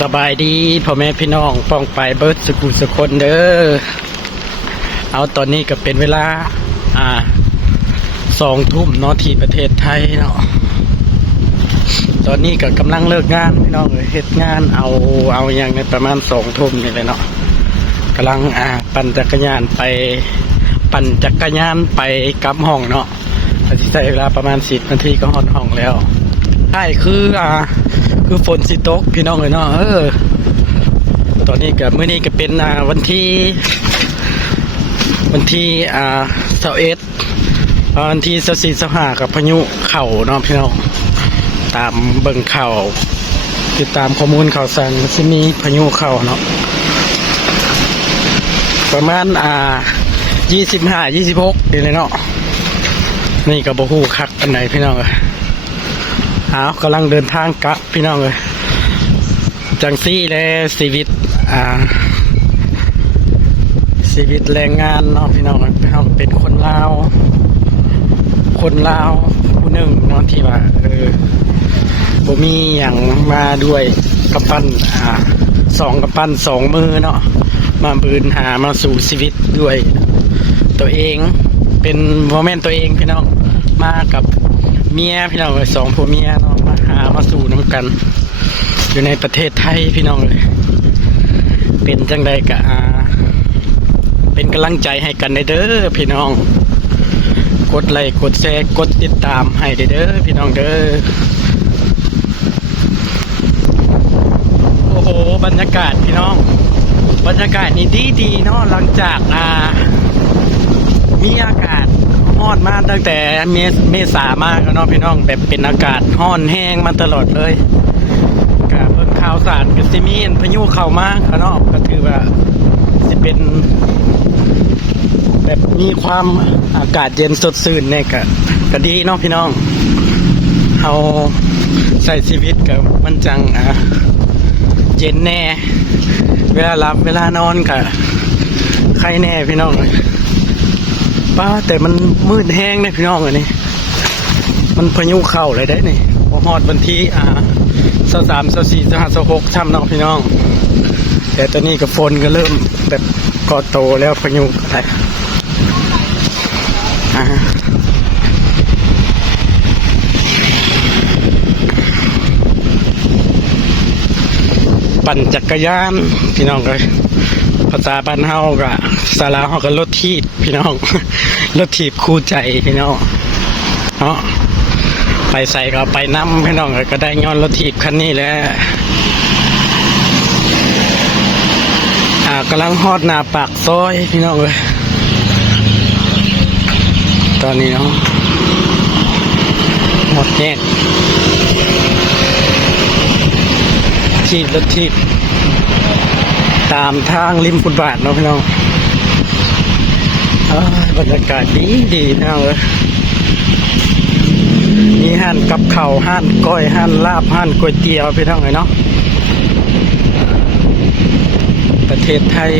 สบายดีพ่อแม่พี่น้องป้องไปเบิร์ดสกุลสคนเด้อเอาตอนนี้ก็เป็นเวลา2 ทุ่มเนาะที่ประเทศไทยเนาะตอนนี้ก็กำลังเลิกงานพี่น้องเลยเฮ็ดงานเอาอย่างในประมาณ2 ทุ่มนี่เลยเนาะกำลังปั่นจักรยานไปกลับห้องเนาะใช้เวลาประมาณ10 นาทีก็ฮอดห้องแล้วใช่คือฝนสิตกพี่น้องเลยเนาะตอนนี้กับมื้อนี้ก็เป็นวันที่21วันที่24-25กับพายุเข้าเนาะพี่น้องตามเบิ่งข่าวติดตามข้อมูลข่าวสารสิมีพายุเข้าเนาะประมาณ25-26นี่เลยเนาะนี่ก็บ่ฮู้คักปานใดพี่น้องกำลังเดินทางกลับพี่น้องเลยจังซี่และชีวิตแรงงานเนาะพี่น้องเป็นคนลาวผู้หนึ่งเนาะที่ว่าบ่มีอย่างมาด้วยกำปั้น2 กำปั้น 2 มือเนาะมาบืนหามาสู่ชีวิตด้วยตัวเองเป็นโมเมนต์ตัวเองพี่น้องมากับเมียพี่น้องเลย2 ผัวเมียเนาะมาสู่น้ำกันอยู่ในประเทศไทยพี่น้องเลยเป็นจังใดกะเป็นกำลังใจให้กันเด้อพี่น้องกดไลค์กดแชร์กดติดตามให้เด้อพี่น้องเด้อโอ้โหบรรยากาศพี่น้องบรรยากาศนี่ดีเนาะหลังจากมีอากาศร้อนมาตั้งแต่เมษามากเนาะพี่น้องแบบเป็นอากาศร้อนแห้งมาตลอดเลยกับเบิ่งข่าวสารกับซิมีพายุเข้ามาเนาะก็ถือว่าจะเป็นแบบมีความอากาศเย็นสดชื่นเนี่ยก็ดีเนาะพี่น้องเราใส่ชีวิตกับมันจังเย็นแน่เวลาหลับเวลานอนกับใครแน่พี่น้องป้าแต่มันมืดแห้งนะพี่น้องอันนี้มันพายุเข้าเลยได้นี่ฮอดวันที่23 24 25 26ช่ำเนาะพี่น้องแต่ตอนนี้กับฝนก็เริ่มแบบก่อโตแล้วพายุอะไรปั่นจักรยานพี่น้องเลยภาษาบ้านเฮาก็สาราเฮาก็รถถีบพี่น้องรถถีบคู่ใจพี่น้องเนาะไปใส่ก็ไปน้ำพี่น้องก็ได้ย้อนรถถีบคันนี้แหละกำลังฮอดหน้าปากซอยพี่น้องเลยตอนนี้เนาะหมดแน่ถีบรถถีบตามทางริมฟุตบาทเนาะพี่น้องบรรยากาศดีพี่น้องเลยมีห้านกับข้าวห้านก้อยห้านลาบห้านก๋วยเตี๋ยวพี่น้องเลยเนาะประเทศไทย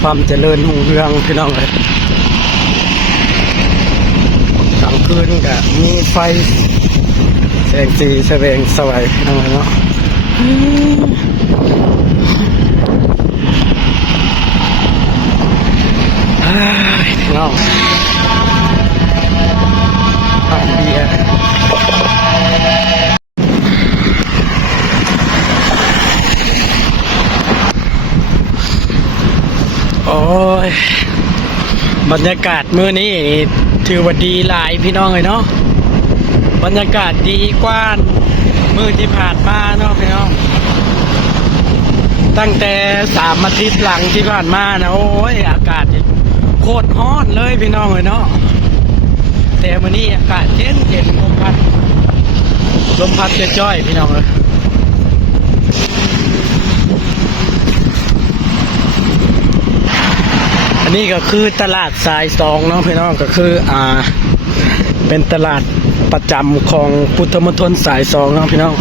ความเจริญรุ่งเรืองพี่น้องเลยกลางคืนก็มีไฟแสงสีแสงสว่างพี่น้องเลยเนาะพี่น้องเบียร์โอ้ยบรรยากาศมื้อนี้ถือว่าดีหลายพี่น้องเลยเนาะบรรยากาศดีกว่ามื้อที่ผ่านมาเนาะพี่น้องตั้งแต่3 อาทิตย์หลังที่ผ่านมานะโอ้ยอากาศโคตรร้อนเลยพี่น้องเลยเนาะแต่มื้อนี้อากาศเย็นลมพัดจ้อยๆพี่น้องเลยอันนี้ก็คือตลาดสาย2เนาะพี่น้องก็คือเป็นตลาดประจำของพุทธมณฑลสาย2เนาะพี่น้อง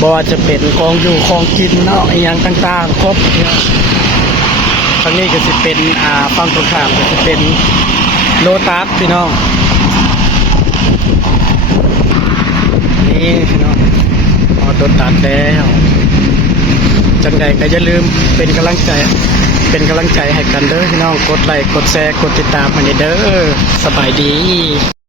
บ่ว่าจะเป็นของอยู่ของกินเนาะอย่างต่างๆครบทางนี้ก็สิเป็นฝั่งตรงข้ามก็สิเป็นโลตัสพี่น้องนี่ ถตัดแล้วจังใดก็อย่าลืมเป็นกำลังใจให้กันเด้อพี่น้องกดไลค์กดแชร์กดติดตามให้เด้อสบายดี